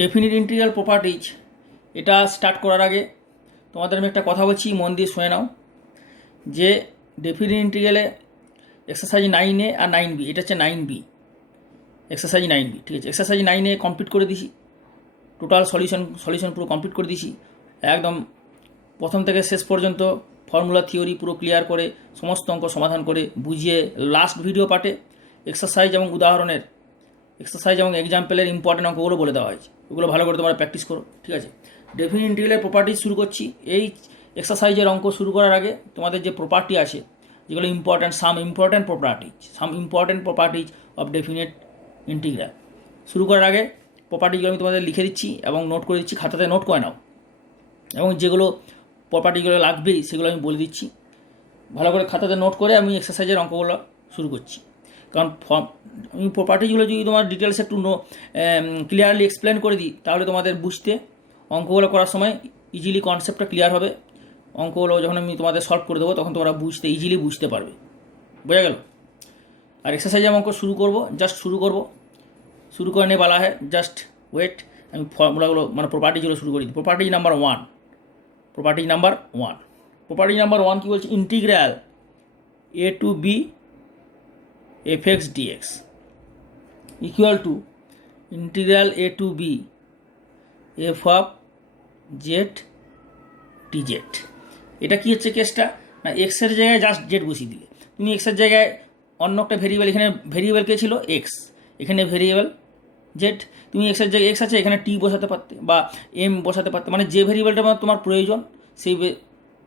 Definite integral properties এটা start করার আগে তোমাদের আমি একটা কথা বলছি, মন দিয়ে শুনে নাও। যে ডেফিনিট ইন্টিগ্রালে এক্সারসাইজ 9A আর 9B, এটা হচ্ছে 9B, এক্সারসাইজ 9B, ঠিক আছে। এক্সারসাইজ 9A কমপ্লিট করে দিছি, টোটাল সলিউশন পুরো কমপ্লিট করে দিছি, একদম প্রথম থেকে শেষ পর্যন্ত ফর্মুলা থিওরি পুরো ক্লিয়ার করে সমস্ত অঙ্ক সমাধান করে বুঝিয়ে লাস্ট ভিডিও পার্টে এক্সারসাইজ এবং উদাহরণের এক্সারসাইজ এবং এক্সাম্পলের ইম্পর্টেন্ট অঙ্কগুলো বলে দেওয়া হয়েছে। ওগুলো ভালো করে তোমরা প্র্যাকটিস করো, ঠিক আছে। ডেফিনিট ইন্টিগ্রালের প্রপার্টি শুরু করছি। এই এক্সারসাইজের অঙ্ক শুরু করার আগে তোমাদের যে প্রপার্টি আছে, যেগুলো important, some important properties of definite integral, শুরু করার আগে প্রপার্টিগুলো আমি তোমাদের লিখে দিচ্ছি এবং নোট করে দিচ্ছি, খাতাতে নোট করে নাও। এবং যেগুলো প্রপার্টিগুলো লাগবেই সেগুলো আমি বলে দিচ্ছি, ভালো করে খাতাতে নোট করে আমি এক্সারসাইজের অঙ্কগুলো শুরু করছি। কারণ আমি প্রপার্টিগুলো যদি তোমার ডিটেলস একটু ক্লিয়ারলি এক্সপ্লেন করে দিই, তাহলে তোমাদের বুঝতে, অঙ্কগুলো করার সময় ইজিলি কনসেপ্টটা ক্লিয়ার হবে। অঙ্কগুলো যখন আমি তোমাদের সলভ করে দেবো তখন তোমরা ইজিলি বুঝতে পারবে, বোঝা গেল। আর এক্সারসাইজে অঙ্ক শুরু করব, জাস্ট শুরু করে নিয়ে বলা হয়, জাস্ট ওয়েট। আমি ফর্মুলাগুলো মানে প্রপার্টিগুলো শুরু করে দিই। প্রপার্টি নাম্বার ওয়ান কী বলছে? Integral a to b fx dx equal to integral a to b f of z dz। এটা কি হচ্ছে কেসটা? না, এক্সের জায়গায় জাস্ট জেড বসিয়ে দিলে, তুমি এক্সের জায়গায় অন্য একটা ভেরিয়েবল, এখানে ভেরিয়েবল কে ছিল? এক্স, এখানে ভেরিয়েবল জেড। তুমি এক্সের জায়গায় এক্স আছে, এখানে টি বসাতে পারতে বা এম বসাতে পারতে, মানে যে ভেরিয়েবলটা তোমার প্রয়োজন সেই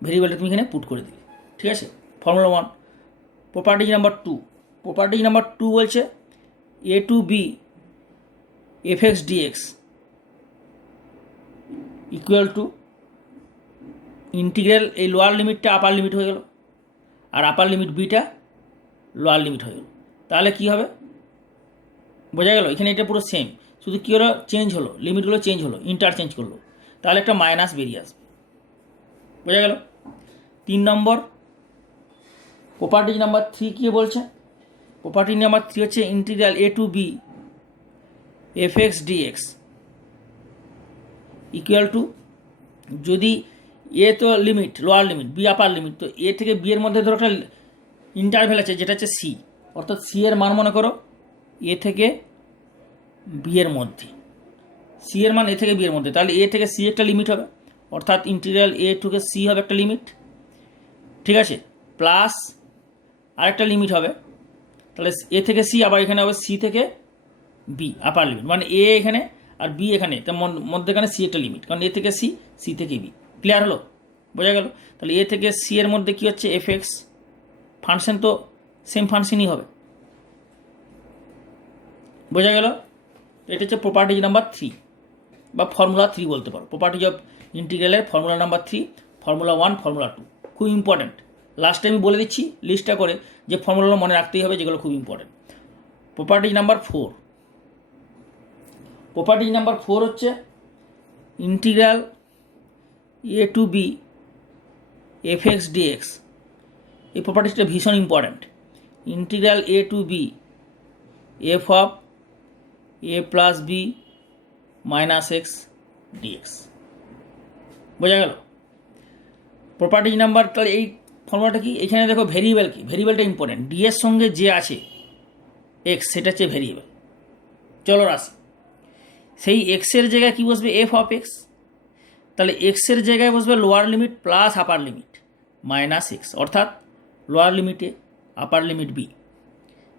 ভেরিয়েবলটা তুমি এখানে পুট করে দিলে, ঠিক আছে। ফর্মুলা 1। প্রপার্টি নাম্বার টু বলছে a to b fx dx equal to integral, এই লোয়ার লিমিটটা আপার লিমিট হয়ে গেল, আর upper limit beta lower limit হয়ে গেল। তাহলে কী হবে? বোঝা গেল? এখানে এটা পুরো সেম, শুধু কী হলো? চেঞ্জ হলো, লিমিটগুলো চেঞ্জ হলো, ইন্টারচেঞ্জ করলো, তাহলে একটা মাইনাস বেরিয়ে আসবে। বোঝা গেল? 3 নম্বর প্রপার্টি নাম্বার 3 কী বলছে? প্রপার্টি নাম্বার 3 হচ্ছে integral a to b fx dx equal to, যদি এ তো limit lower limit, B upper limit, তো এ থেকে বি এর মধ্যে ধরো একটা ইন্টারভ্যাল আছে যেটা হচ্ছে সি, অর্থাৎ সি এর মান মনে করো এ থেকে বি এর মধ্যে, সি এর মান এ থেকে বি এর মধ্যে, তাহলে এ থেকে সি একটা লিমিট হবে, অর্থাৎ ইন্টিগ্রাল এ টুকে সি হবে একটা লিমিট, ঠিক আছে, প্লাস আরেকটা লিমিট হবে, তাহলে এ থেকে সি, আবার এখানে হবে সি থেকে বি আপার লিমিট, মানে এ এখানে আর বি এখানে, তার মধ্যেখানে সি একটা লিমিট, কারণ এ থেকে সি, সি থেকে বি। ক্লিয়ার হলো? বোঝা গেল? তাহলে এ থেকে সি এর মধ্যে কী হচ্ছে? এফ এক্স ফাংশন, তো সেম ফাংশনই হবে। বোঝা গেল? এটা হচ্ছে প্রপার্টি নাম্বার 3 বা ফর্মুলা 3 বলতে পারো। প্রপার্টি অফ ইন্টিগ্রালের ফর্মুলা নাম্বার 3, ফর্মুলা 1, ফর্মুলা 2 খুব ইম্পর্ট্যান্ট। লাস্টে আমি বলে দিচ্ছি লিস্টটা করে যে ফর্মুলাগুলো মনে রাখতেই হবে, যেগুলো খুব ইম্পর্ট্যান্ট। প্রপার্টি নাম্বার 4 হচ্ছে integral a to b fx dx। এই প্রপার্টিটা ভীষণ important. Integral a to b f of a plus b minus x dx। বোঝা গেল? প্রপার্টি নাম্বার, তাহলে এই ফর্মুলাটা কি? এখানে দেখো ভেরিয়েবল কি, ভেরিয়েবলটা ইম্পর্টেন্ট। ডি এর সঙ্গে যে আছে এক্স, সেটা হচ্ছে ভেরিয়েবল। চলো রাশি, সেই এক্সের জায়গায় কী বসবে? F of x. তাহলে এক্সের জায়গায় বসবে লোয়ার লিমিট প্লাস আপার লিমিট মাইনাস এক্স, অর্থাৎ লোয়ার লিমিটে আপার লিমিট বি।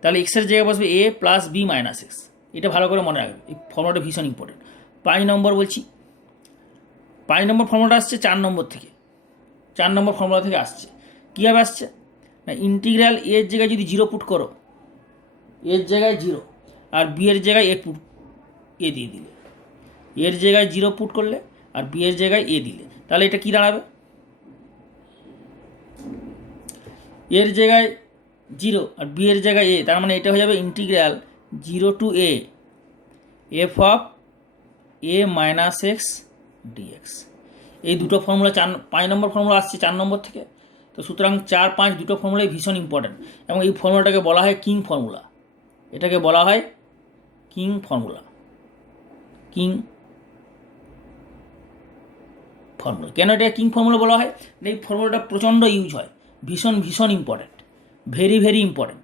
তাহলে এক্সের জায়গায় বসবে এ প্লাস বি মাইনাস এক্স। এটা ভালো করে মনে রাখবে, এই ফর্মুলাটা ভীষণ ইম্পর্টেন্ট। 5 নম্বর বলছি, 5 নম্বর ফর্মুলাটা আসছে 4 নম্বর থেকে, 4 নম্বর ফর্মুলা থেকে আসছে। কীভাবে আসছে? না, ইন্টিগ্রাল এর জায়গায় যদি 0 পুট করো, এর জায়গায় 0 আর বি এর জায়গায় এ দিয়ে দিলে, এর জায়গায় 0 পুট করলে আর বি এর জায়গায় এ দিলে, তাহলে এটা কি দাঁড়াবে? এর জায়গায় 0 আর বি এর জায়গায় এ, তার মানে এটা হয়ে যাবে integral 0 to a f of a minus x dx. এই দুটো ফর্মুলা 5 নম্বর ফর্মুলা আসছে 4 নম্বর থেকে। তো সুতরাং 4, 5 দুটো ফর্মুলাই ভীষণ ইম্পর্ট্যান্ট, এবং এই ফর্মুলাটাকে বলা হয় কিং ফর্মুলা। এটাকে বলা হয় কিং ফর্মুলা। কেন এটা কিং ফর্মুলা বলা হয়? এই ফর্মুলাটা প্রচণ্ড ইউজ হয়, ভীষণ ভীষণ important, very very important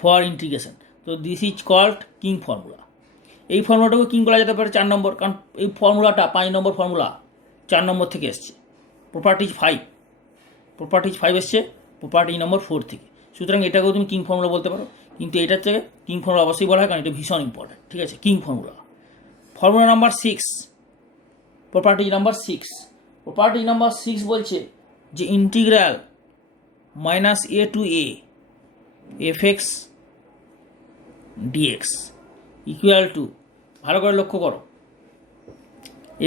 for integration. তো this is called king formula. এই ফর্মুলাটাকে কিং বলা যেতে পারে 4 নম্বর, কারণ এই ফর্মুলাটা 5 নম্বর ফর্মুলা 4 নম্বর থেকে এসছে। প্রপার্টিজ 5 এসছে প্রপার্টি নম্বর 4 থেকে। সুতরাং এটাকেও তুমি কিং ফর্মুলা বলতে পারো, কিন্তু এটার থেকে কিং ফর্মুলা অবশ্যই বলা হয়, কারণ এটা ভীষণ ইম্পর্ট্যান্ট। ঠিক আছে, king formula. Formula number 6, property number 6। Property number 6 বলছে যে integral -a to a fx dx equal two, ভালো করে লক্ষ্য করো,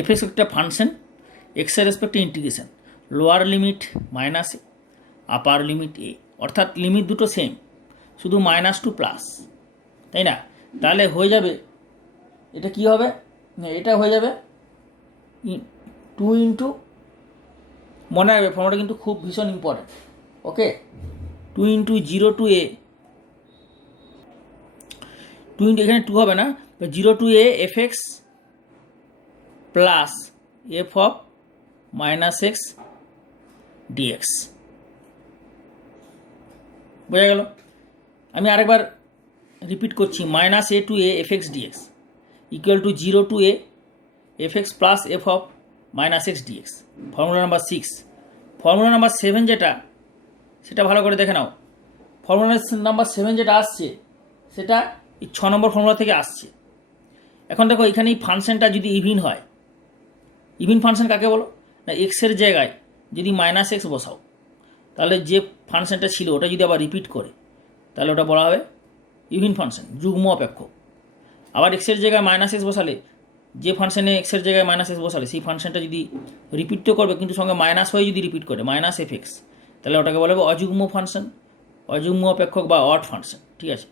fx একটা ফাংশন, এক্স এর রেসপেক্টে ইন্টিগ্রেশন, লোয়ার লিমিট মাইনাস এ, আপার লিমিট এ, অর্থাৎ লিমিট দুটো সেম, শুধু মাইনাস টু প্লাস, তাই না? তাহলে হয়ে যাবে, এটা কি হবে, এটা হয়ে যাবে 2 ইন্টু, মনে রাখবে ফর্মুলাটা কিন্তু খুব ভীষণ important. Okay, 2 into 0 to a, 2 into, এখানে 2 হবে না, 0 to a fx plus f of minus x dx. বোঝা গেল? আমি আরেকবার রিপিট করছি, -a to a fx dx equal to 0 to a fx plus f of minus x dx. Formula number 6। Formula number 7 যেটা, সেটা ভালো করে দেখে নাও। ফর্মুলা নাম্বার 7 যেটা আসছে, সেটা এই 6 নম্বর ফর্মুলা থেকে আসছে। এখন দেখো, এখানে এই ফাংশনটা যদি ইভিন হয়, ইভিন ফাংশন কাকে বলো না, এক্সের জায়গায় যদি মাইনাস এক্স বসাও, তাহলে যে ফাংশনটা ছিল ওটা যদি আবার রিপিট করে, তাহলে ওটা বলা হবে ইভিন ফাংশন, যুগ্ম অপেক্ষক। আবার এক্সের জায়গায় মাইনাস এক্স বসালে, যে ফাংশনে এক্সের জায়গায় মাইনাস এক্স বসালে সেই ফাংশনটা যদি রিপিট তো করবে, কিন্তু সঙ্গে মাইনাস হয়ে যদি রিপিট করে, মাইনাস এফ এক্স, তাহলে ওটাকে বলা হবে অযুগ্ম ফাংশন, অযুগ্ম অপেক্ষক বা অড ফাংশন। ঠিক আছে,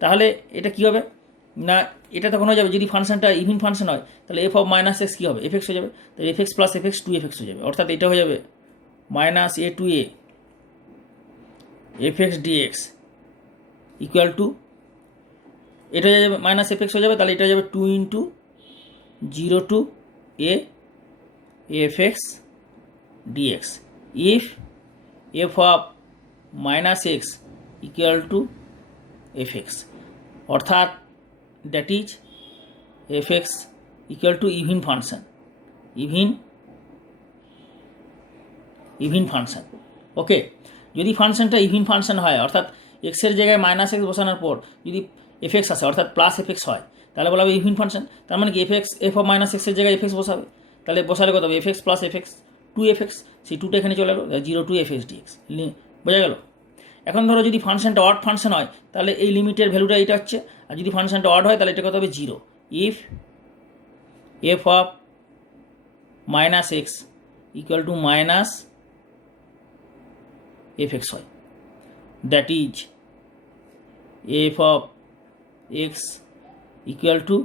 তাহলে এটা কী হবে না, এটা তখন হয়ে যাবে, যদি ফাংশনটা ইভিন ফাংশন হয়, তাহলে এফ অফ মাইনাস এক্স কী হবে, এফ এক্স হয়ে যাবে, তাহলে F x plus F x 2 fx হয়ে যাবে, অর্থাৎ এটা হয়ে যাবে -a to a fx dx equal to, এটা হয়ে যাবে মাইনাস এফ এক্স হয়ে যাবে, তাহলে এটা হয়ে যাবে 2 into 0 to a fx dx if f of minus x equal to fx, অর্থাৎ that is fx equal to even function, even function. Okay, যদি ফাংশনটা ইভিন ফাংশন হয়, অর্থাৎ এক্সের জায়গায় মাইনাস এক্স বসানোর পর যদি এফ এক্স আসে, অর্থাৎ প্লাস এফ এক্স হয়, তাহলে বলা হবে ইভিন ফাংশন। তার মানে কি, এফ অফ মাইনাস এক্সের জায়গায় এফ এক্স বসাবে, তাহলে বসালে কত হবে, F x plus F x 2 fx, সেই 2টা এখানে চলে এলো, 0 to fx dx। বোঝা গেল? এখন ধরো যদি ফাংশনটা অড ফাংশন হয়, তাহলে এই লিমিটের ভ্যালুটা এটা হচ্ছে, আর যদি ফাংশনটা অড হয়, তাহলে এটা কত হবে 0 if f of minus x equal to minus f x হয়, that is f of x equal to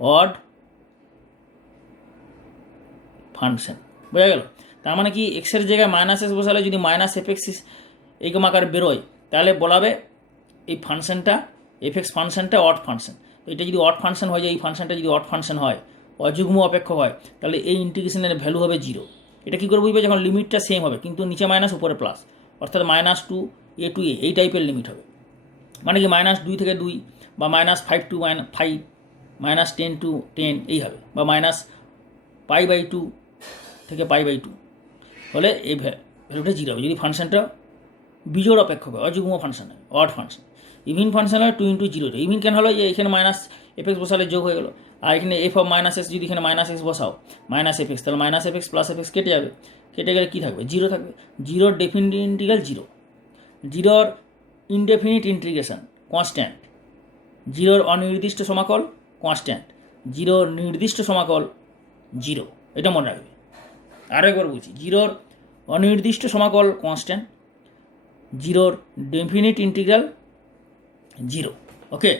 odd function. বোঝা গেল? তার মানে কি, এক্সের জায়গায় মাইনাস এক্স বসালে যদি মাইনাস এফ এক্স এইরকম আকার বেরোয়, তাহলে বলাবে এই ফাংশনটা, এফ এক্স ফাংশনটা অড ফাংশন। তো এটা যদি অড ফাংশন হয়ে যায়, এই ফাংশনটা যদি অড ফাংশন হয়, অযুগ্ম অপেক্ষক হয়, তাহলে এই ইন্টিগ্রেশনের ভ্যালু হবে 0। এটা কী করে বুঝবে, যখন লিমিটটা সেম হবে কিন্তু নিচে মাইনাস উপরে প্লাস, অর্থাৎ -2 a to a এই টাইপের লিমিট হবে। মানে কি, -2 থেকে 2 বা -5 to -5, -10 to 10 এই হবে, বা -π/2 থেকে π/2 হলে এই ভ্যালুটা 0 হবে, যদি ফাংশনটা বিজোড় অপেক্ষক হয়, অযুগ্ম ফাংশন হয়, অড ফাংশন। ইভিন ফাংশন হয় 2 ইন্টু 0। ইভিন কেন হলো, যে এখানে মাইনাস এফ এক্স বসালে যোগ হয়ে গেলো, আর এখানে এফ অফ মাইনাস এক্স, যদি এখানে মাইনাস এক্স বসাও, মাইনাস এফ এক্স, তাহলে minus f x plus F x কেটে যাবে, কেটে গেলে কী থাকবে, 0 থাকবে। 0 definite integral 0, 0 indefinite integration constant, 0 অনির্দিষ্ট সমাকল কনস্ট্যান্ট, 0 নির্দিষ্ট সমাকল 0। এটা মনে রাখবে। আরও একবার বলছি, 0 অনির্দিষ্ট সমাকল কনস্ট্যান্ট, 0 ডেফিনিট ইন্টিগ্রাল 0। ওকে,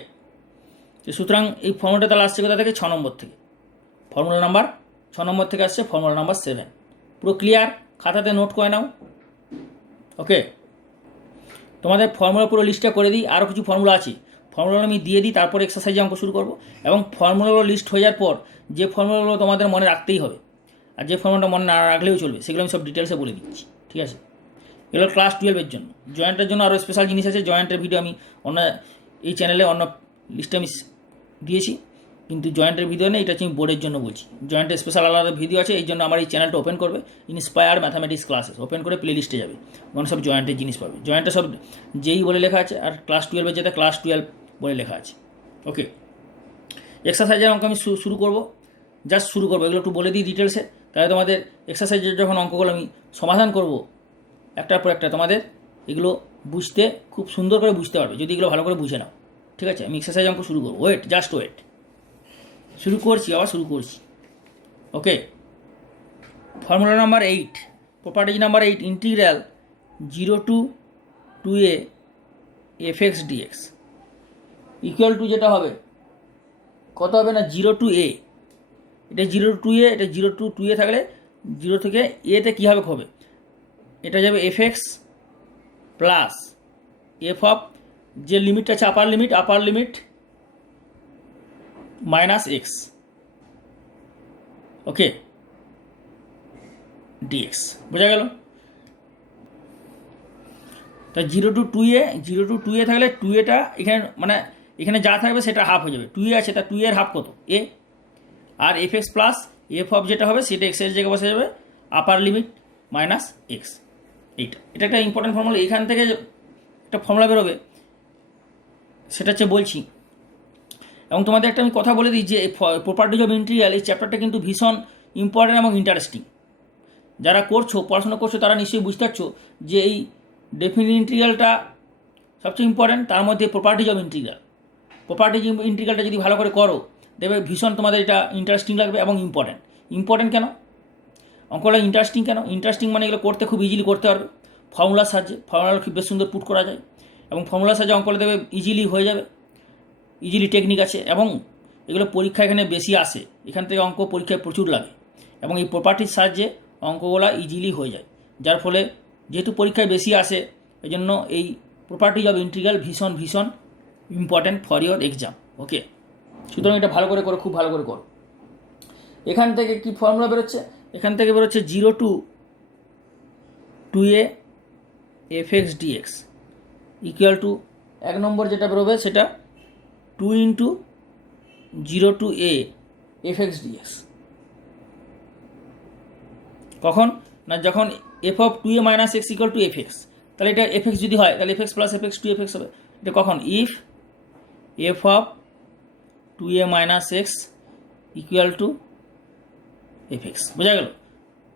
তো সুতরাং এই ফর্মুলাটা তাহলে আসছে কোথা থেকে, 6 নম্বর থেকে। ফর্মুলা নাম্বার 6 নম্বর থেকে আসছে ফর্মুলা নাম্বার 7। পুরো ক্লিয়ার? খাতাতে নোট করে নাও। ওকে, তোমাদের ফর্মুলা পুরো লিস্টটা করে দিই, আরও কিছু ফর্মুলা আছে, ফর্মুলাগুলো আমি দিয়ে দিই, তারপর এক্সারসাইজে অঙ্ক শুরু করব। এবং ফর্মুলাগুলো লিস্ট হয়ে যাওয়ার পর যে ফর্মুলাগুলো তোমাদের মনে রাখতেই হবে, আর যে ফর্মুলাটা মনে না রাখলেও চলবে, সেগুলো আমি সব ডিটেলসে বলে দিচ্ছি, ঠিক আছে? এগুলো ক্লাস 12-এর জন্য। জয়েন্টের জন্য আরও স্পেশাল জিনিস আছে, জয়েন্টের ভিডিও আমি অন্য এই চ্যানেলে অন্য লিস্টে আমি দিয়েছি, কিন্তু জয়েন্টের ভিডিও নেই, এটা হচ্ছে আমি বোর্ডের জন্য বলছি। জয়েন্টের স্পেশাল আলাদা ভিডিও আছে, এই জন্য আমার এই চ্যানেলটা ওপেন করবে, ইন্সপায়ার ম্যাথামেটিক্স ক্লাসেস ওপেন করে প্লে লিস্টে যাবে, ওখানে সব জয়েন্টের জিনিস পাবে। জয়েন্টে সব যেই বলে লেখা আছে, আর ক্লাস 12-এর যেটা ক্লাস 12 বলে লেখা আছে। ওকে, এক্সারসাইজের অঙ্ক আমি শুরু করবো, জাস্ট শুরু করবো, এগুলো একটু বলে দিই ডিটেলসে, তাহলে তোমাদের এক্সারসাইজের যখন অঙ্কগুলো আমি সমাধান করব একটার পর একটা, তোমাদের এগুলো বুঝতে খুব সুন্দর করে বুঝতে পারবে যদি এগুলো ভালো করে বুঝে নাও, ঠিক আছে? আমি এক্সারসাইজ অঙ্ক শুরু করবো, ওয়েট, জাস্ট ওয়েট, শুরু করছি, আবার শুরু করছি। Okay, formula number 8, properties number 8, integral 0 to 2a fx dx equal to যেটা হবে কত হবে না 0 to a, এটা 0 to 2a, এটা 0 to 2a থাকলে 0 থেকে এতে কী হবে হবে, এটা যাবে fx প্লাস এফ অফ যে লিমিটটা আছে আপার লিমিট মাইনাস এক্স, ওকে, ডিএক্স। বোঝা গেল? তা 0 to 2a থাকলে 2aটা এখানে মানে এখানে যা থাকবে সেটা হাফ হয়ে যাবে, 2a আছে তা 2a এর হাফ কত এ, আর f x plus f of যেটা হবে সেটা এক্সের জায়গায় বসে যাবে আপার লিমিট মাইনাস এক্স। এটা একটা ইম্পর্টেন্ট ফর্মুলা, এখান থেকে একটা ফর্মুলা বেরোবে, সেটা হচ্ছে বলছি। এবং তোমাদের একটা আমি কথা বলে দিই যে প্রপার্টিজ অফ ইন্টিগ্রাল এই চ্যাপ্টারটা কিন্তু ভীষণ ইম্পর্টেন্ট এবং ইন্টারেস্টিং। যারা পড়াশোনা করছো তারা নিশ্চয়ই বুঝতে পারছো যে এই ডেফিনিট ইন্টিগ্রালটা সবচেয়ে ইম্পর্টেন্ট, তার মধ্যে প্রপার্টিজ অফ ইন্টিগ্রালটা যদি ভালো করে করো দেখবে ভীষণ তোমাদের এটা ইন্টারেস্টিং লাগবে এবং ইম্পর্টেন্ট কেন অঙ্কটা ইন্টারেস্টিং মানে এগুলো করতে খুব ইজিলি করতে পারবে, ফর্মুলার সাহায্যে, ফর্মুলা খুব বেশ সুন্দর পুট করা যায়, এবং ফর্মুলার সাহায্যে অঙ্কটা দেবে ইজিলি হয়ে যাবে, ইজিলি টেকনিক আছে, এবং এগুলো পরীক্ষা এখানে বেশি আসে, এখান থেকে অঙ্ক পরীক্ষায় প্রচুর লাগে, এবং এই প্রপার্টির সাহায্যে অঙ্কগুলো ইজিলি হয়ে যায়, যার ফলে যেহেতু পরীক্ষায় বেশি আসে এই জন্য এই প্রপার্টিজ অফ ইন্টিগ্রাল ভীষণ ইম্পর্ট্যান্ট ফর ইওর এক্সাম। ওকে, সুতরাং এটা ভালো করে করো, খুব ভালো করে করো। এখান থেকে কি ফর্মুলা বেরোচ্ছে, এখান থেকে বেরোচ্ছে 0 to 2a fx dx equal two 1 নম্বর যেটা বেরোবে সেটা 2 into 0 to a fx dx। কখন না যখন f of 2a minus x equal to fx, তাহলে এটা fx যদি হয় তাহলে fx plus fx 2fx হবে। এটা কখন, if f of 2a minus x equal to fx। বোঝা গেল?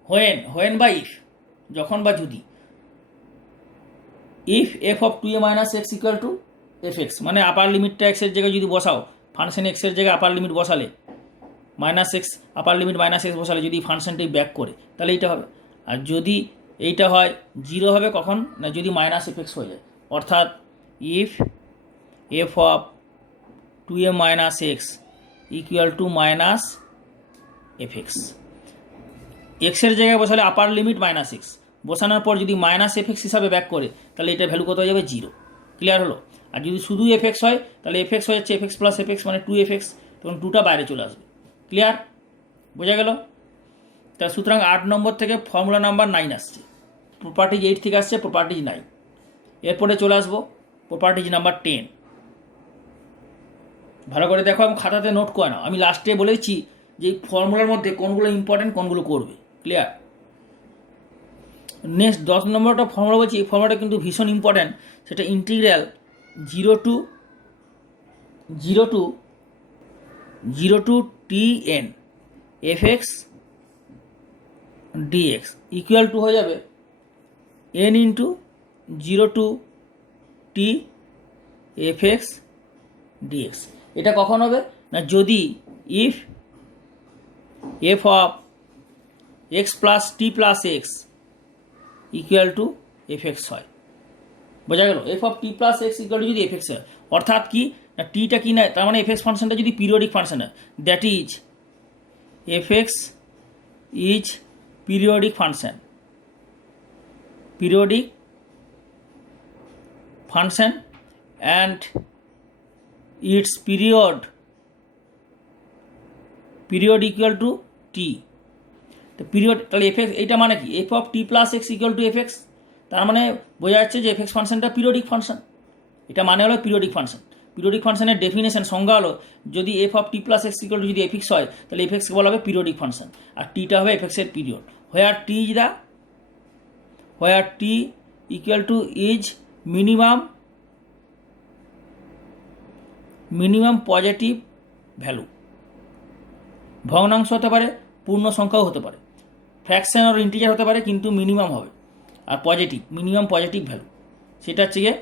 হোয়েন বা ইফ, যখন বা যদি, if f of 2a minus x equal to fx মানে আপার লিমিটটা এক্সের জায়গায় যদি বসাও, ফাংশন এক্সের জায়গায় আপার লিমিট বসালে মাইনাস এক্স, আপার লিমিট মাইনাস এক্স বসালে যদি ফাংশনটাই ব্যাক করে তাহলে এইটা হবে, আর যদি এইটা হয় 0 হবে কখন না যদি মাইনাস এফ এক্স হয়ে যায়, অর্থাৎ if f of 2a minus x equal to minus f x, এক্সের জায়গায় বসালে আপার লিমিট মাইনাস এক্স বসানোর পর যদি মাইনাস এফ এক্স হিসাবে ব্যাক করে তাহলে এটা ভ্যালু কত হয়ে যাবে 0। ক্লিয়ার হলো? আর যদি শুধু এফ এক্স হয় তাহলে এফ এক্স হয়ে যাচ্ছে F x plus F x মানে 2fx, তখন 2টা বাইরে চলে আসবে। ক্লিয়ার? বোঝা গেল? তা সুতরাং 8 নম্বর থেকে ফর্মুলা নাম্বার 9 আসছে, প্রপার্টিজ 8 থেকে আসছে প্রপার্টিজ 9। এরপরে চলে আসবো প্রপার্টিজ নাম্বার 10। ভালো করে দেখো এবং খাতাতে নোট করে নাও, আমি লাস্টে বলেছি যে এই ফর্মুলার মধ্যে কোনগুলো ইম্পর্টেন্ট কোনগুলো করবে। ক্লিয়ার? নেক্সট 10 নম্বরটা ফর্মুলা বলছি, এই ফর্মুলাটা কিন্তু ভীষণ ইম্পর্ট্যান্ট, সেটা integral 0 to tn fx dx equal two হয়ে যাবে n into 0 to t fx dx। এটা কখন হবে না যদি if f of x plus t plus x equal to fx হয়। বোঝা গেল? f of t plus x equal to যদি fx হয়, অর্থাৎ কি না টিটা কি না, তার মানে fx ফাংশনটা যদি পিরিয়ডিক ফাংশন হয়, that is fx is periodic function and its period equal to t। তো পিরিয়ড, তাহলে এফ এক্স এইটা মানে কি, F of T plus x equal two f x, তার মানে বোঝা যাচ্ছে যে এফ এক্স ফাংশনটা পিরিয়ডিক ফাংশন। এটা মানে হলো পিরিয়ডিক ফাংশন। পিরিয়ডিক ফাংশনের ডেফিনেশন সংজ্ঞা হলো, যদি F of T plus x equal to যদি এফ এক্স হয়, তাহলে এফ এক্সকে বলা হবে পিরিয়ডিক ফাংশন, আর টিটা হবে এফ এক্সের period. Where T equal to is minimum positive value. ভগ্নাংশ হতে পারে, পূর্ণ সংখ্যাও হতে পারে, ফ্র্যাকশন আর ইন্টিজার হতে পারে, কিন্তু মিনিমাম হবে। আর মিনিমাম পজিটিভ ভ্যালু, সেটা হচ্ছে গিয়ে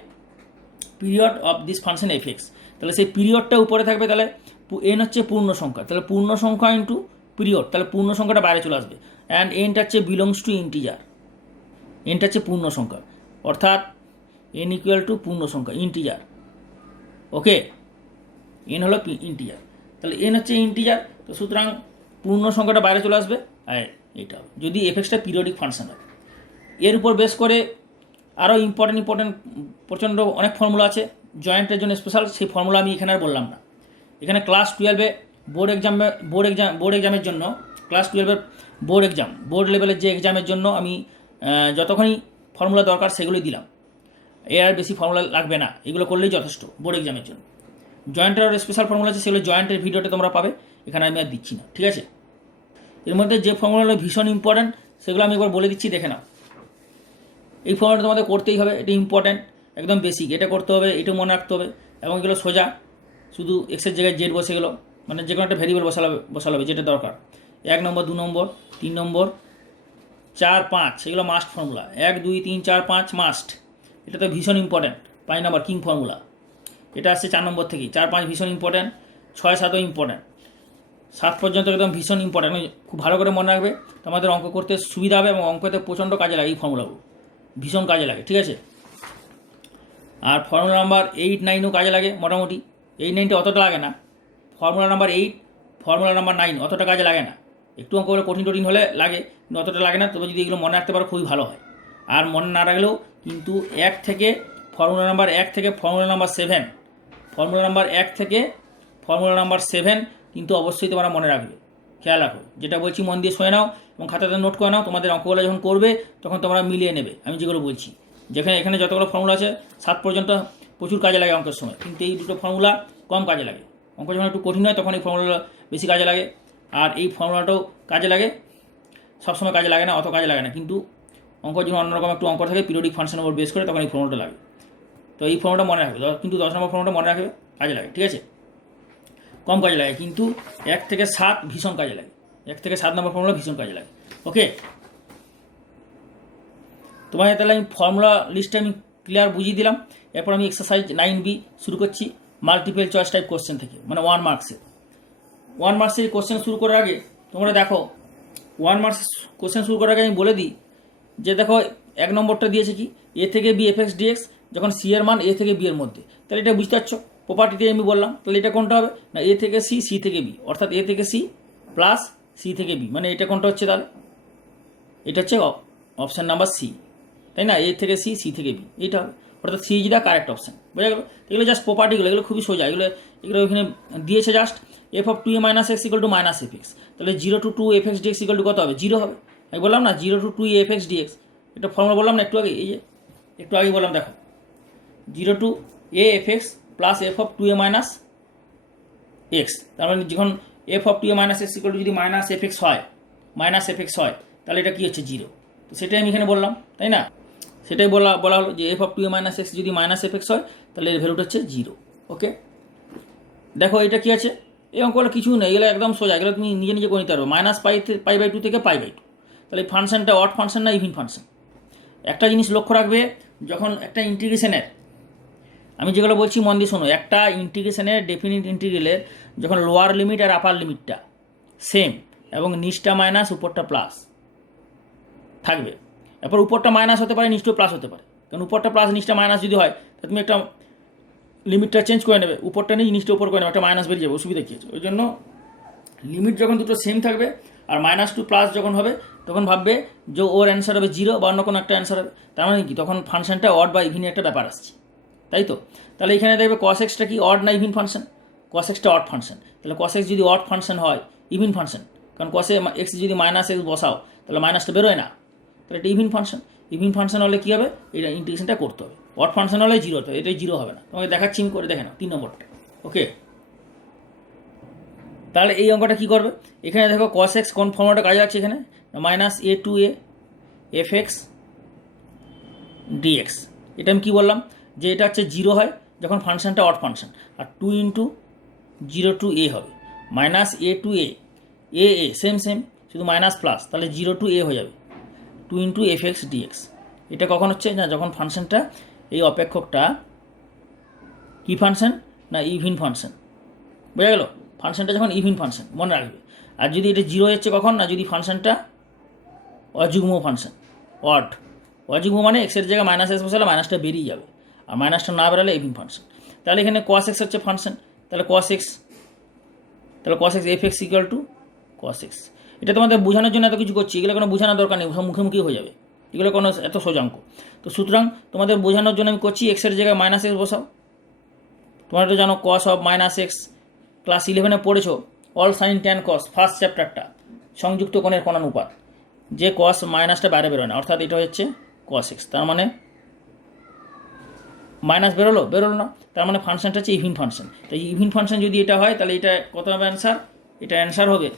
period of this function F x. তাহলে সেই পিরিয়ডটা উপরে থাকবে, তাহলে এন হচ্ছে পূর্ণ সংখ্যা, তাহলে পূর্ণ সংখ্যা ইন্টু পিরিয়ড, তাহলে পূর্ণ সংখ্যাটা বাইরে চলে আসবে। অ্যান্ড এনটা হচ্ছে বিলংস টু ইন্টিজার, এনটা হচ্ছে পূর্ণ সংখ্যা, অর্থাৎ এন ইকুয়াল টু পূর্ণ সংখ্যা ইন্টিজার। ওকে, এন হলো ইন্টিজার, তাহলে এন হচ্ছে ইন্টিজার, তো সুতরাং পূর্ণ সংখ্যাটা বাইরে চলে আসবে। আর এটা হবে যদি এফ এক্সটা পিরিয়ডিক ফাংশন হয়। এর উপর বেস করে আরও ইম্পর্টেন্ট প্রচণ্ড অনেক ফর্মুলা আছে জয়েন্টের জন্য স্পেশাল, সেই ফর্মুলা আমি এখানে আর বললাম না। এখানে ক্লাস 12-এ বোর্ড এক্সামের জন্য, ক্লাস 12-এর বোর্ড লেভেলের যে এক্সামের জন্য আমি যতক্ষণই ফর্মুলা দরকার সেগুলোই দিলাম। এর আর বেশি ফর্মুলা লাগবে না, এগুলো করলেই যথেষ্ট বোর্ড এক্সামের জন্য। জয়েন্টের আর স্পেশাল ফর্মুলা আছে, সেগুলো জয়েন্টের ভিডিওটা তোমরা পাবে, এখানে আমি আর দিচ্ছি না, ঠিক আছে। এর মধ্যে যে ফর্মুলাগুলো ভীষণ ইম্পর্ট্যান্ট সেগুলো আমি একবার বলে দিচ্ছি, দেখে নাও। এই ফর্মুলাটা তোমাদের করতেই হবে, এটা ইম্পর্ট্যান্ট, একদম বেসিক, এটা করতে হবে, এটা মনে রাখতে হবে। এবং এগুলো সোজা, শুধু এক্সের জায়গায় জেড বসে গেলো, মানে যে কোনো একটা ভ্যারিয়েবল বসালো হবে যেটা দরকার। 1 নম্বর, 2 নম্বর, 3 নম্বর, 4, 5, এগুলো মাস্ট ফর্মুলা। 1, 2, 3, 4, 5 মাস্ট, এটা তো ভীষণ ইম্পর্ট্যান্ট। 5 নম্বর কিং ফর্মুলা, এটা আসছে 4 নম্বর থেকে। 4, 5 ভীষণ ইম্পর্ট্যান্ট, 6, 7ও ইম্পর্ট্যান্ট, 7 পর্যন্ত একদম ভীষণ ইম্পর্ট্যান্ট, খুব ভালো করে মনে রাখবে, তোমাদের অঙ্ক করতে সুবিধা হবে এবং অঙ্কতে প্রচণ্ড কাজে লাগে এই ফর্মুলাগুলো, ভীষণ কাজে লাগে, ঠিক আছে। আর ফর্মুলা নাম্বার 8, 9ও কাজে লাগে মোটামুটি। 8, 9টা অতটা লাগে না, ফর্মুলা নাম্বার 8, ফর্মুলা নাম্বার 9 অতটা কাজে লাগে না, একটু অঙ্ক করে কঠিন হলে লাগে, কিন্তু অতটা লাগে না। তবে যদি এগুলো মনে রাখতে পারো খুবই ভালো হয়। আর মনে না রাখলেও কিন্তু ফর্মুলা নাম্বার 1 থেকে ফর্মুলা নাম্বার 7 কিন্তু অবশ্যই তোমরা মনে রাখবে, খেয়াল রাখো। যেটা বলছি মন দিয়ে শুনে নাও এবং খাতাতে নোট করে নাও, তোমাদের অঙ্কগুলো যখন করবে তখন তোমরা মিলিয়ে নেবে আমি যেগুলো বলছি। এখানে যতগুলো ফর্মুলা আছে 7 পর্যন্ত প্রচুর কাজে লাগে অঙ্কের সময়, কিন্তু এই দুটো ফর্মুলা কম কাজে লাগে। অঙ্ক যখন একটু কঠিন হয় তখন এই ফর্মুলাটা বেশি কাজে লাগে, আর এই ফর্মুলাটাও কাজে লাগে, সবসময় কাজে লাগে না, অত কাজে লাগে না। কিন্তু অঙ্ক যখন অন্যরকম একটু অঙ্ক থাকে পিরিয়ডিক ফাংশনের উপর বেস করে, তখন এই ফর্মুলাটা লাগে। তো এই ফর্মুলাটা মনে রাখবে, কিন্তু 10 নম্বর ফর্মুলাটা মনে রাখবে, কাজে লাগে, ঠিক আছে। কম কাজে লাগে, কিন্তু 1 থেকে 7 ভীষণ কাজে লাগে, 1 থেকে 7 নম্বর ফর্মুলা ভীষণ কাজে লাগে। ওকে, তোমাদের তাহলে আমি ফর্মুলা লিস্টটা আমি ক্লিয়ার বুঝিয়ে দিলাম। এরপর আমি এক্সারসাইজ 9B শুরু করছি, মাল্টিপল চয়েস টাইপ কোশ্চেন থেকে, মানে 1 মার্কসের। 1 মার্কসের কোশ্চেন শুরু করার আগে তোমরা দেখো, 1 মার্কস কোশ্চেন শুরু করার আগে আমি বলে দিই যে দেখো 1 নম্বরটা দিয়েছে কি, এ থেকে বি এফ এক্স ডিএক্স যখন সি এর মান এ থেকে বি এর মধ্যে, তাহলে এটা বুঝতে পারছো, প্রপার্টিতে আমি বললাম। তাহলে এটা কোনটা হবে না, এ থেকে সি, সি থেকে বি, অর্থাৎ এ থেকে সি প্লাস সি থেকে বি, মানে এটা কোনটা হচ্ছে, তাহলে এটা হচ্ছে অপশান নাম্বার সি, তাই না। এ থেকে সি, সি থেকে বি, এইটা হবে, অর্থাৎ C is the correct option. বোঝা গেল? এগুলো জাস্ট প্রপার্টিগুলো, এগুলো খুবই সোজা, এগুলো এখানে দিয়েছে just f of 2a minus x equal to minus f x, তাহলে 0 to 2 f x dx equal to কত হবে, 0 হবে। আমি বললাম না 0 to 2 এফ এক্স ডিএক্স, এটা ফর্মুলা বললাম না একটু আগে, এই যে একটু আগে বললাম, দেখো 0 to a F x plus f of 2a minus x, তার মানে যখন F of 2a minus x equal to যদি মাইনাস এফ এক্স হয়, তাহলে এটা কী হচ্ছে, 0। তো সেটাই আমি এখানে বললাম, তাই না। সেটাই বলা হলো যে F of 2a minus x যদি মাইনাস এফ এক্স হয়, তাহলে এর ভ্যালুটা হচ্ছে 0। ওকে, দেখো এটা কী আছে, এই অঙ্কগুলো কিছু নেই, এগুলো একদম সোজা, এগুলো তুমি নিজে করে নিতে পারবে। -π/2 থেকে π/2, তাহলে এই ফাংশনটা অড ফাংশন না ইভিন ফাংশন। একটা জিনিস লক্ষ্য রাখবে, যখন একটা ইন্টিগ্রেশনের, আমি যেগুলো বলছি মন দিয়ে শোনো, একটা ইন্টিগ্রেশনের ডেফিনিট ইন্টিগ্রালের যখন লোয়ার লিমিট আর আপার লিমিটটা সেম এবং নিচটা মাইনাস উপরটা প্লাস থাকবে, এরপর উপরটা মাইনাস হতে পারে, নিচটা প্লাস হতে পারে। কারণ উপরটা প্লাস নিচটা মাইনাস যদি হয়, তাহলে তুমি একটা লিমিটটা চেঞ্জ করে নেবে, উপরটা নিয়ে নিচটা উপর করে নেবে, একটা মাইনাস বেরিয়ে যাবে, অসুবিধা কী আছে। ওই জন্য লিমিট যখন দুটো সেম থাকবে আর -2 যখন হবে, তখন ভাববে যে ওর অ্যান্সার হবে 0 বা অন্য কোনো একটা অ্যান্সার হবে, তার মানে কি তখন ফাংশনটা অড বা ইভিন একটা ব্যাপার আসছে, তাই তো। তাহলে এখানে দেখবে কস এক্সটা কি অড না ইভিন ফাংশন, কস এক্সটা অড ফাংশন, তাহলে কস এক্স যদি অড ফাংশন হয়, ইভিন ফাংশন, কারণ কসে এক্স যদি মাইনাস এক্স বসাও তাহলে মাইনাসটা বেরোয় না, তাহলে এটা ইভিন ফাংশন। ইভিন ফাংশন হলে কী হবে, এটা ইন্টিগ্রেশনটা করতে হবে। অড ফাংশন হলে জিরো হতে হবে, এটাই জিরো হবে না। তোমাকে দেখাচ্ছি আমি করে, দেখে নাও 3 নম্বরটা। ওকে, তাহলে এই অঙ্কটা কী করবে, এখানে দেখো কস এক্স কোন ফর্মুলাটা কাজে লাগছে এখানে, minus a to a f x dx. এটা আমি কী বললাম, যে এটা হচ্ছে জিরো হয় যখন ফাংশনটা অড ফাংশন, আর 2 ইন্টু 0 টু এ হবে, minus a to A A A same same, শুধু মাইনাস প্লাস, তাহলে 0 টু এ হয়ে যাবে 2 ইন্টু এফ এক্স ডিএক্স। এটা কখন হচ্ছে না, যখন ফাংশনটা এই অপেক্ষকটা কী ফাংশন না ইভিন ফাংশন, বোঝা গেল? ফাংশনটা যখন ইভিন ফাংশন মনে রাখবে। আর যদি এটা জিরো হচ্ছে কখন না, যদি ফাংশনটা অযুগ্ম ফাংশন, অযুগ্ম মানে এক্সের জায়গায় মাইনাস এক্স বসালে মাইনাসটা বেরিয়ে যাবে, আর মাইনাসটা না বেরালে ইভিন ফাংশন। তাহলে এখানে কস এক্স হচ্ছে ফাংশন, তাহলে cos x f x equal to cos x. এটা তোমাদের বোঝানোর জন্য এত কিছু করছি, এগুলো কোনো বোঝানোর দরকার নেই, সব মুখোমুখি হয়ে যাবে, এগুলো কোনো এত সোজাঙ্ক। তো সুতরাং তোমাদের বোঝানোর জন্য আমি করছি, এক্সের জায়গায় মাইনাস এক্স বসাও। তোমরা তো জানো cos of minus x, class 11-এ পড়েছো, all sine tan cos, first চ্যাপ্টারটা, সংযুক্ত কোণের কোণানুপাত, যে কস মাইনাসটা বাইরে বেরোয় না, অর্থাৎ এটা হচ্ছে কস এক্স। তার মানে মাইনাস বেরোলো না, তার মানে ফাংশনটা হচ্ছে ইভিন ফাংশন। তাই ইভিন ফাংশন যদি এটা হয় তাহলে এটা কত হবে অ্যান্সার, এটা অ্যান্সার হবে,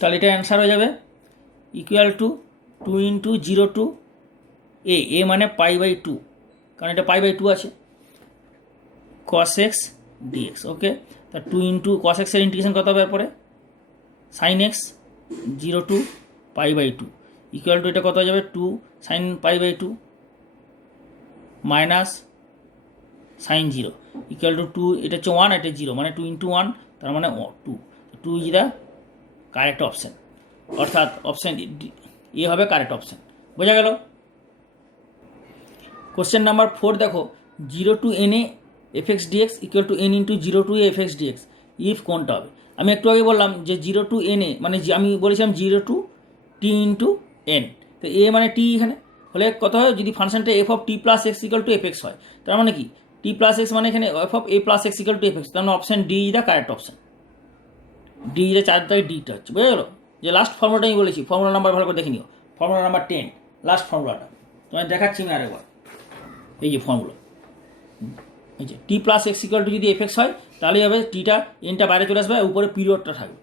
তাহলে এটা অ্যান্সার হয়ে যাবে ইকুয়াল টু 2 ইন্টু 0 টু এ মানে π/2, কারণ এটা π/2 আছে, cos x dx। ওকে, তা 2 ইন্টু cos x এর ইন্টিগ্রেশন কত হবে এরপরে, sin x 0 to π/2 equal to এটা কত হয়ে যাবে 2 sin π/2 minus sin 0 equal to 2, এটা হচ্ছে 1, এটা 0, মানে 2 ইন্টু 1, তার মানে 2 ইজ দ্য কারেক্ট অপশান, অর্থাৎ অপশান এ হবে কারেক্ট অপশান। বোঝা গেল? কোশ্চেন নাম্বার 4 দেখো, 0 to n a f x dx equal to n into 0 to f x dx, if কোনটা হবে। আমি একটু আগে বললাম যে 0 টু এন এ মানে আমি বলেছিলাম 0 টু টি ইন্টু এন, তো এ মানে টি এখানে হলে কত হয়, যদি ফাংশনটা F of T plus x equal two f x হয়, তার মানে কি টি প্লাস এক্স মানে এখানে F of A plus x equal two f x, তার মানে option D is the correct option. D is the 4 দাগে ডিটা হচ্ছে, বুঝে গেলো? যে লাস্ট ফর্মুলাটা আমি বলেছি, ফর্মুলা নাম্বার ভালো করে দেখে নিও, ফর্মুলা নাম্বার 10, লাস্ট ফর্মুলাটা তোমায় দেখাচ্ছি আমি আরেকবার। এই যে ফর্মুলা, এই যে টি প্লাস এক্স ইকুয়াল টু যদি এফ এক্স হয় তাহলেই হবে টিটা এনটা বাইরে চলে আসবে, উপরে পিরিয়ডটা থাকবে,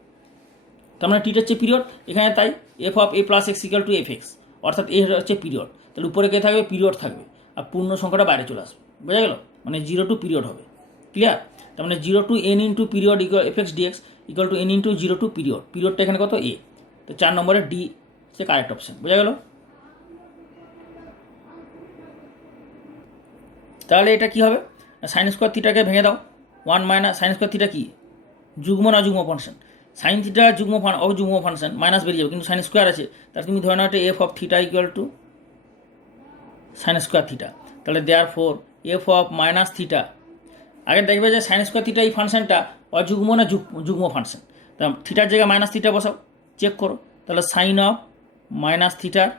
তার মানে টিটা হচ্ছে পিরিয়ড এখানে, তাই F of A plus x equal two f x, অর্থাৎ এ হচ্ছে পিরিয়ড, তাহলে উপরে কে থাকবে, পিরিয়ড থাকবে, আর পূর্ণ সংখ্যাটা বাইরে চলে আসবে, বোঝা গেল? মানে 0 টু পিরিয়ড হবে, ক্লিয়ার? তার মানে 0 to n into period equal f x dx equal to n into 0 to period, পিরিয়ডটা এখানে কত এ, তো 4 নম্বরের ডি হচ্ছে কারেক্ট অপশান। বোঝা গেল? তাহলে এটা কী হবে, সাইন স্কোয়ার থিটাকে ভেঙে দাও, 1 মাইনাস সাইন স্কোয়ার থিটা কি যুগ্ম না অযুগ্ম ফাংশন, সাইন থিটা যুগ্ম অযুগ্ম ফাংশন, মাইনাস বেরিয়ে যাবে, কিন্তু সাইন স্কোয়ার আছে, তার তুমি ধরে নাও একটা f of theta equal to sine square theta, তাহলে therefore f of minus theta, আগে দেখবে যে সাইন স্কোয়ার থিটা এই ফাংশনটা অযুগ্ম না যুগ্ম ফাংশন, তা থিটার জায়গায় মাইনাস থিটা বসাও, চেক করো, তাহলে সাইন অফ মাইনাস থিটার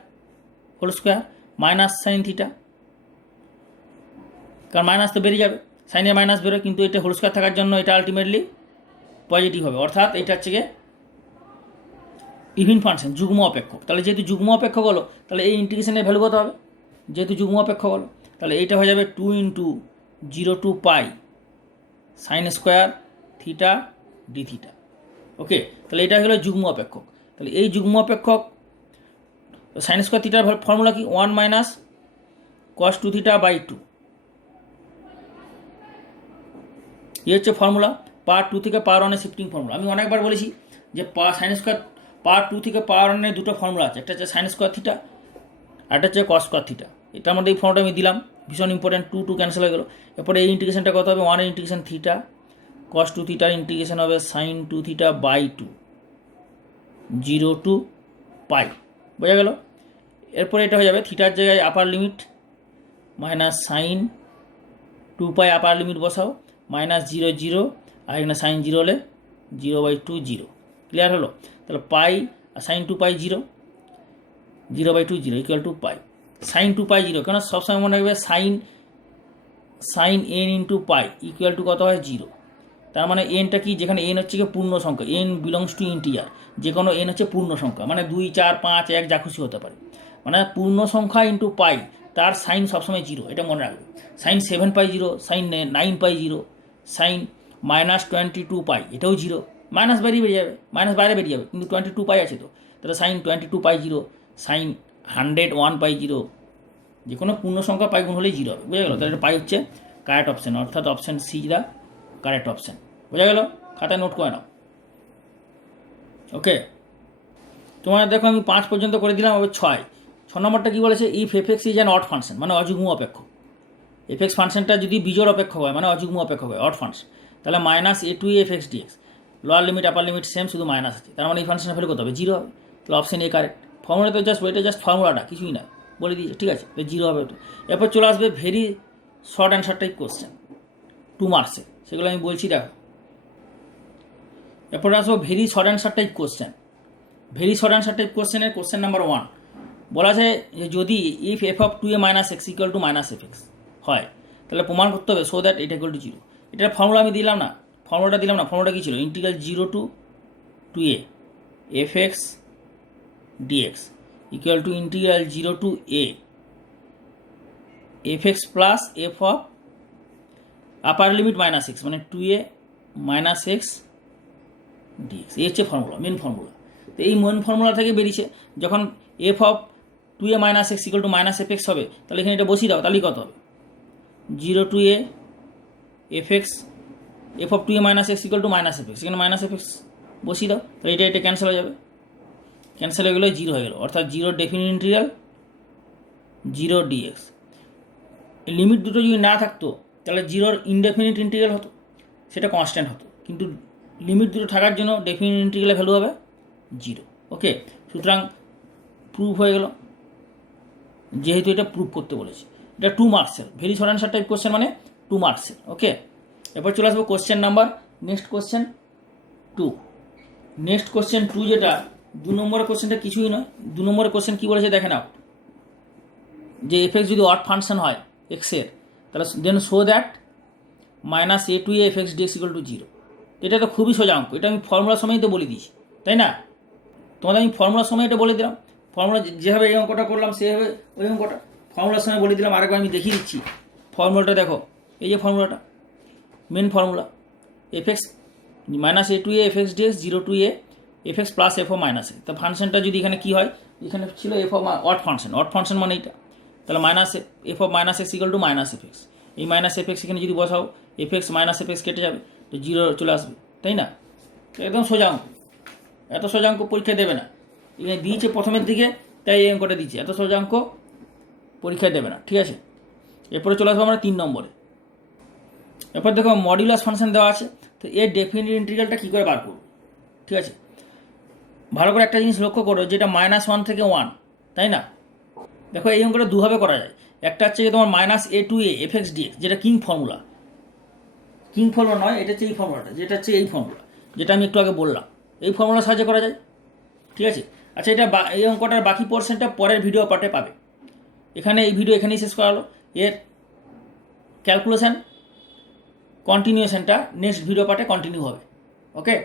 whole square minus sine theta, কারণ মাইনাস তো বেরিয়ে যাবে, সাইনে মাইনাস বেরোয়, কিন্তু এটা হোল স্কোয়ার থাকার জন্য এটা আলটিমেটলি পজিটিভ হবে, অর্থাৎ এটা হচ্ছে গিয়ে ইভিন ফাংশন, যুগ্ম অপেক্ষক। তাহলে যেহেতু যুগ্ম অপেক্ষক হলো, তাহলে এই ইন্টিগ্রেশনের ভ্যালু কত হবে, যেহেতু যুগ্ম অপেক্ষক হলো, তাহলে এইটা হয়ে যাবে 2 into 0 to pi sine square theta d theta. Okay, তাহলে এটা হলো যুগ্ম অপেক্ষক। তাহলে এই যুগ্ম অপেক্ষক সাইন স্কোয়ার থিটার ফর্মুলা কি, 1 মাইনাস কস 2 থিটা বাই 2, এই হচ্ছে ফর্মুলা, পাওয়ার 2 থেকে পাওয়ার 1-এর শিফটিং ফর্মুলা। আমি অনেকবার বলেছি যে সাইন স্কোয়ার পাওয়ার 2 থেকে পাওয়ার 1-এর দুটো ফর্মুলা আছে, একটা হচ্ছে সাইন স্কোয়ার থিটা, একটা হচ্ছে কস স্কোয়ার থিটা। এটার মধ্যে এই ফর্মুলাটা আমি দিলাম, ভীষণ ইম্পর্টেন্ট, 2 ক্যান্সেল হয়ে গেল। এরপরে এই ইন্টিগ্রেশনটা কত হবে, 1-এর ইন্টিগ্রেশন থিটা, কস 2 থিটার ইন্টিগ্রেশন হবে sine 2 theta by 2, 0 to pi, বোঝা গেল? এরপরে এটা হয়ে যাবে থিটার জায়গায় upper limit minus sine 2 pi, upper limit বসাও, মাইনাস 0 0, আর এখানে সাইন 0 হলে 0/2 0, ক্লিয়ার হলো? তাহলে পাই আর sine 2 pi 0, 0/2 0 equal to pi, sine 2 pi 0, কেন সবসময় মনে রাখবে sine n into pi equal to কত হয় 0, তার মানে এনটা কি, যেখানে এন হচ্ছে কি পূর্ণ সংখ্যা, এন বিলংস টু ইন্টিজার, যে কোনো এন হচ্ছে পূর্ণ সংখ্যা, মানে 2, 4, 5, 1 যা খুশি হতে পারে, মানে পূর্ণ সংখ্যা ইন্টু পাই, তার সাইন সবসময় 0, এটা মনে রাখবে। সাইন 7 পাই 0, সাইন 9 পাই 0, সাইন -22 পাই এটাও 0, মাইনাস বাইরে বেরিয়ে যাবে, মাইনাস বাইরে বেরিয়ে যাবে, কিন্তু 22 পাই আছে তো, তাহলে সাইন 22 পাই 0, সাইন 101 পাই 0, যে কোনো পূর্ণ সংখ্যা পাই গুণ হলেই 0 হবে, বুঝা গেল? তাহলে এটা পাই হচ্ছে কারেক্ট অপশান, অর্থাৎ option C is the correct option, বোঝা গেল? খাতায় নোট করে নাও। ওকে, তোমার দেখো আমি 5 পর্যন্ত করে দিলাম, আবার 6 নম্বরটা কী বলেছে, if F x is an odd function, মানে অযুগ্ম অপেক্ষক। এফ এক্স ফাংশনটা যদি বিজোড় অপেক্ষক হয়, মানে অযুগ্ম অপেক্ষক হয়, অড ফাংশন, তাহলে -a2a f x dx, lower limit upper limit same, শুধু মাইনাস আছে, তার মানে এই ফাংশনের ভ্যালু কত হবে? 0 হবে। তাহলে অপশন এ কারেক্ট। ফর্মুলা তো জাস্ট, এটা জাস্ট ফর্মুলাটা, কিছুই না, বলে দিয়েছে, ঠিক আছে? 0 হবে ওটা। এরপর চলে আসবে very short answer type question, 2 মার্কসে, সেগুলো আমি বলছি দেখো। এরপরে আসবো very short answer type question. Very short answer type কোশ্চেনের কোশ্চেন নাম্বার 1 বলা যায় যে যদি if f of 2a - x equal to -f(x) হয়, তাহলে প্রমাণ করতে হবে সো দ্যাট এটা ইকুয়াল টু 0। এটার ফর্মুলা আমি দিলাম না, ফর্মুলাটা কী ছিল? Integral 0 to 2a fx dx equal to integral 0 to a fx plus f of upper limit -x, মানে 2a - x dx, এই হচ্ছে ফর্মুলা, মেন ফর্মুলা। তো এই মেন ফর্মুলা থেকে বেরিয়েছে যখন F of 2a - x equal to -fx হবে, তাহলে এখানে এটা বসিয়ে দাও, তাহলেই কত হবে? 0 to a fx, F of 2a - x equal to -fx, এখানে -fx বসিয়ে দাও, তাহলে এটা ক্যান্সেল হয়ে যাবে, ক্যান্সেল হয়ে গেলে 0 হয়ে গেল, অর্থাৎ 0 ডেফিনিট ইন্টিগ্রাল 0 dx। লিমিট দুটো যদি না থাকতো তাহলে 0 ইনডেফিনিট ইন্টিগ্রাল হতো, সেটা কনস্ট্যান্ট হতো, কিন্তু লিমিট দুটো থাকার জন্য ডেফিনিট ইন্টিগ্রালের ভ্যালু হবে 0। ওকে, সুতরাং প্রুভ হয়ে গেল, যেহেতু এটা প্রুভ করতে বলেছে। এটা 2 মার্কসের very short answer type question, মানে 2 মার্কসের। ওকে, এরপর চলে আসবো question number, next question 2। Next question 2 যেটা 2 নম্বরের কোশ্চেনটা কিছুই নয়। 2 নম্বরের কোশ্চেন কী বলেছে দেখে নাও, যে এফ এক্স যদি অড ফাংশন হয় এক্সের, তাহলে then show that -a2a fx dx equal to 0। এটা তো খুবই সোজা অঙ্ক, এটা আমি ফর্মুলার সময়ই তো বলে দিয়েছি, তাই না? তোমাদের আমি ফর্মুলার সময় এটা বলে দিলাম, ফর্মুলা যেভাবে এই অঙ্কটা করলাম সেভাবে ওই অঙ্কটা ফর্মুলার সময় বলে দিলাম। আরেকবার আমি দেখিয়ে দিচ্ছি ফর্মুলাটা, দেখো এই যে ফর্মুলাটা, main formula, fx -a2a fx dx 0 to a fx plus f of -a। তো ফাংশনটা যদি এখানে কী হয়, এখানে ছিল f of অড ফাংশন মানে এইটা, তাহলে f of -x equal to -fx, এই -fx এখানে যদি বসাও fx -fx কেটে যাবে, তো 0 চলে আসবে, তাই না? একদম সোজা অঙ্ক, এত সোজা অঙ্ক পরীক্ষায় দেবে না, এখানে দিয়েছে প্রথমের দিকে তাই এই অঙ্কটা দিচ্ছে, এত সোজা অঙ্ক পরীক্ষায় দেবে না, ঠিক আছে? এরপরে চলে আসবো আমরা 3 নম্বরে। এরপর দেখো মডিউলাস ফাংশন দেওয়া আছে, তো এর ডেফিনিট ইন্টিগ্রালটা কী করে বার করবো, ঠিক আছে? ভালো করে একটা জিনিস লক্ষ্য করো, যেটা -1 থেকে 1, তাই না? দেখো এই অঙ্কটা দুভাবে করা যায়। একটা হচ্ছে যে তোমার -a2a fx dx, যেটা কিং ফর্মুলা নয়, এটা হচ্ছে এই ফর্মুলাটা, যেটা হচ্ছে এই ফর্মুলা, যেটা আমি একটু আগে বললাম, এই ফর্মুলার সাহায্যে করা যায়, ঠিক আছে? আচ্ছা, এটা এই অঙ্কটার বাকি পোর্শনটা পরের ভিডিও পার্টে পাবে। এখানে এই ভিডিও এখানেই শেষ করা হলো, এর ক্যালকুলেশন কন্টিনিউশনটা নেক্সট ভিডিও পার্টে কন্টিনিউ হবে। ওকে।